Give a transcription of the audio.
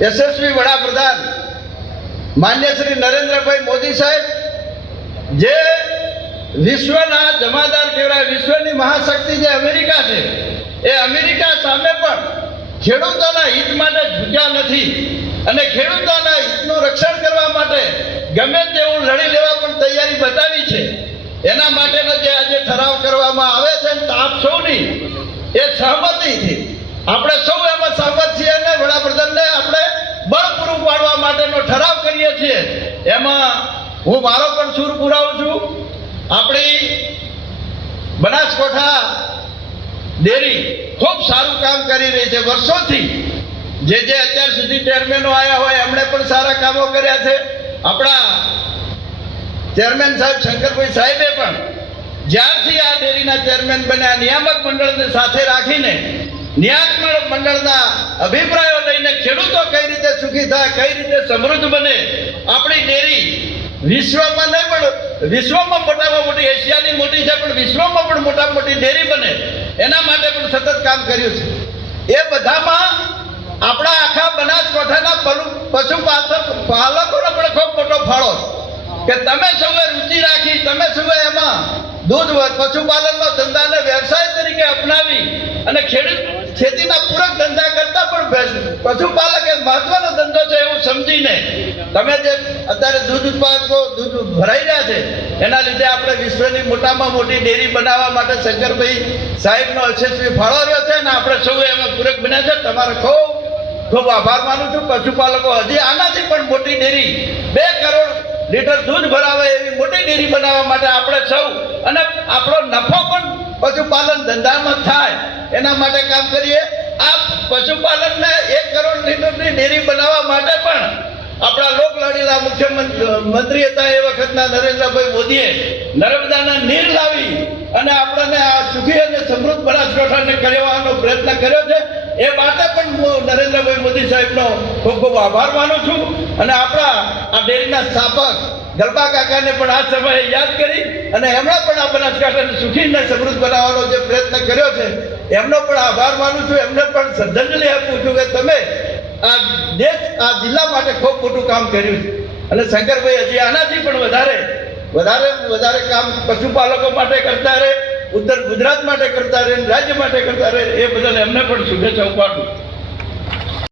યશસ્વી વડાપ્રધાન માન્ય શ્રી નરેન્દ્રભાઈ મોદી સાહેબ જે વિશ્વના જમાદાર કહેવાય વિશ્વની મહાશક્તિ જે અમેરિકા છે, એ અમેરિકા સામે પણ ખેડૂતોના હિત માટે ઝૂક્યા નથી અને ખેડૂતોના હિતનું રક્ષણ કરવા માટે ગમે તેવું લડી લેવા પણ તૈયારી બતાવી છે. એના માટેનો જે આજે ઠરાવ કરવામાં આવે છે આપ સૌની એ સહમતિથી આપણે સૌ એમાં સહમત છીએ અને વડાપ્રધાનને આપણે બળ પૂરું પાડવા માટેનો ઠરાવ કરીએ છીએ એમાં હું મારો પણ સૂર પુરાવું છું. આપણી બનાસકોઠા ડેરી ખૂબ સારું કામ કરી રહી છે. વર્ષોથી જે જે અત્યાર સુધી ચેરમેનો આવ્યા હોય, એમણે પણ સારા કામો કર્યા છે. આપણા ચેરમેન સાહેબ શંકરભાઈ સાહેબે પણ જ્યારથી આ ડેરીના ચેરમેન બન્યા, નિયામક મંડળને સાથે રાખીને નિયામક મંડળના અભિપ્રાયો લઈને ખેડૂતો કઈ રીતે સુખી થાય, કઈ રીતે સમૃદ્ધ બને, આપણી ડેરી વિશ્વમાં નહીં, પણ વિશ્વમાં મોટામાં મોટી, એશિયાની મોટી છે, પણ વિશ્વમાં પણ મોટામાં મોટી ડેરી બને. એના માટે પણ સતત કામ કર્યું છે. એ બધામાં આપણા આખા બનાસકાંઠાના પલુ- પશુપાલક પાલકોનો પણ ખૂબ મોટો ફાળો કે તમે સૌએ રુચિ રાખી, તમે સૌએ એમાં દૂધ પશુપાલનનો ધંધાને વ્યવસાય તરીકે અપનાવી અને ખેડૂત ખેતીના પૂરક ધંધા કરતા પણ પશુપાલક એ મહત્વનો ધંધો છે એવું સમજીને તમે જે અત્યારે દૂધ ઉત્પાદકો દૂધ ભરાઈ રહ્યા છે, એના લીધે આપણે વિશ્વની મોટામાં મોટી ડેરી બનાવવા માટે શંકરભાઈ સાહેબનો યશસ્વી ફાળો રહ્યો છે અને આપણે સૌ એમાં પૂરક બન્યા છે. તમારો ખૂબ ખૂબ આભાર માનું છું. પશુપાલકો હજી આનાથી પણ મોટી ડેરી બે કરોડ લીટર દૂધ ભરાવે એવી મોટી ડેરી બનાવવા માટે આપણે સૌ અને આપણો નફો પણ પશુપાલન ધંધામાં થાય. એના માટે કામ કરીએ. આ પશુપાલનને એક કરોડ લીટરની ડેરી બનાવવા માટે પણ આપણા લોક લાડીલા મુખ્યમંત્રી મંત્રી હતા એ વખતના નરેન્દ્રભાઈ મોદીએ નર્મદાના નીર લાવી અને આપણને આ સુખી અને સમૃદ્ધ બનાસકાંઠાને કરવાનો પ્રયત્ન કર્યો છે. એ માટે પણ હું નરેન્દ્રભાઈ મોદી સાહેબનો ખૂબ ખૂબ આભાર માનું છું. અને આપણા આ ડેરીના સ્થાપક ગરબા કાકાને પણ આ સમયે યાદ કરી અને એમણે પણ આ બનાસકાંઠાને સુખી અને સમૃદ્ધ બનાવવાનો જે પ્રયત્ન કર્યો છે, એમનો પણ આભાર માનું છું. એમને પણ શ્રદ્ધાંજલિ આપું છું કે તમે આ દેશ, આ જિલ્લા માટે ખૂબ મોટું કામ કર્યું છે. અને શંકરભાઈ હજી આનાથી પણ વધારે વધારે વધારે કામ પશુપાલકો માટે કરતા રહે, ઉત્તર ગુજરાત માટે કરતા રહે રાજ્ય માટે કરતા રહે, એ બદલ એમને પણ શુભેચ્છા પાઠવું